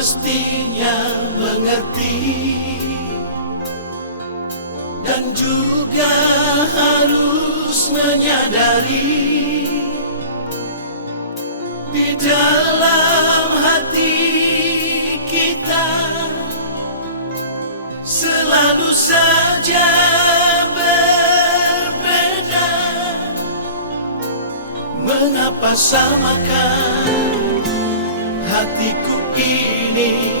mestinya mengerti dan juga harus menyadari di dalam hati kita selalu saja berbeda. Mengapa samakan hatiku ini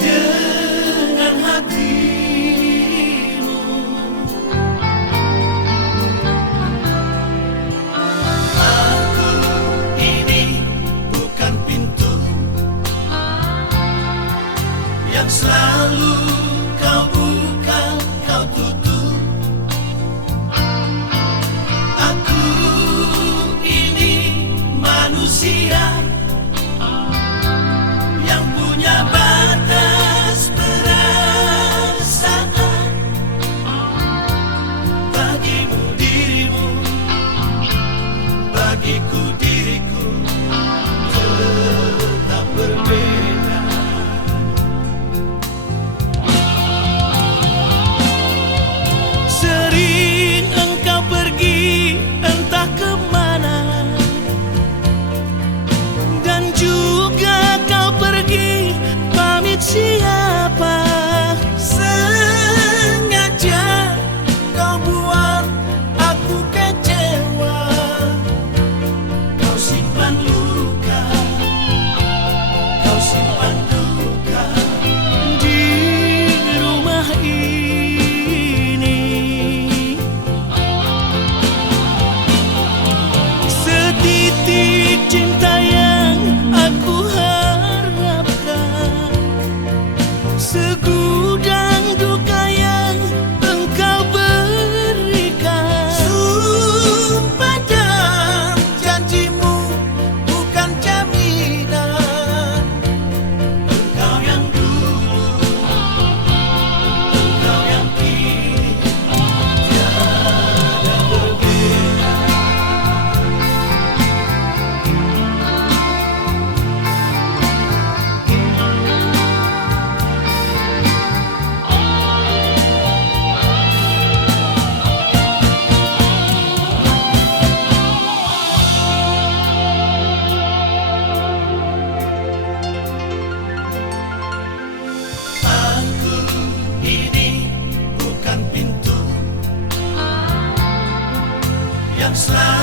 dengan hatimu? Aku ini bukan pintu yang selalu kau buka, kau tutup. Aku ini manusia yang punya batas perasaan. Bagimu dirimu, bagiku diriku tetap berbeda. Sering engkau pergi entah kemana, dan juga kau pergi pamit siapa. Sengaja kau buat aku kecewa. Kau simpan luka, kau simpan duka di rumah ini. Setitik cinta yang aku harapkan, segudang duka yang engkau berikan. Sumpah dan janjimu bukan jaminan. Engkau yang dulu, engkau yang kini, tiada berbeda. Aku ini bukan pintu yang selalu